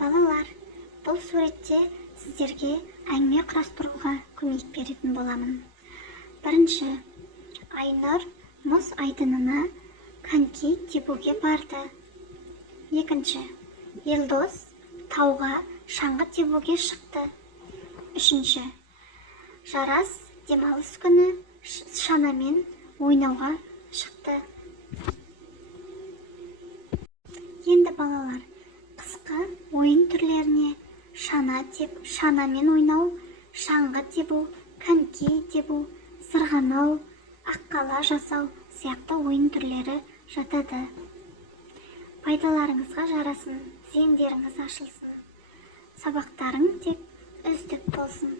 Балалар, бұл суретте сіздерге әңгіме құрастыруға көмек беретін боламын. Бірінші, Айнұр мұз айдынына коньки тебуге барды. Екінші, Елдос тауға шаңғы тебуге шықты. Үшінші, Жарас демалыс күні шанамен ойнауға шықты. Енді балалар, қысқы ойын түрлеріне шанамен ойнау, шаңғы тебу, коньки тебу, сырғанау, аққала жасау сияқты ойын түрлері жатады. Пайдаларыңызға жарасын, зейіндеріңіз ашылсын. Сабақтарың тек үздік болсын.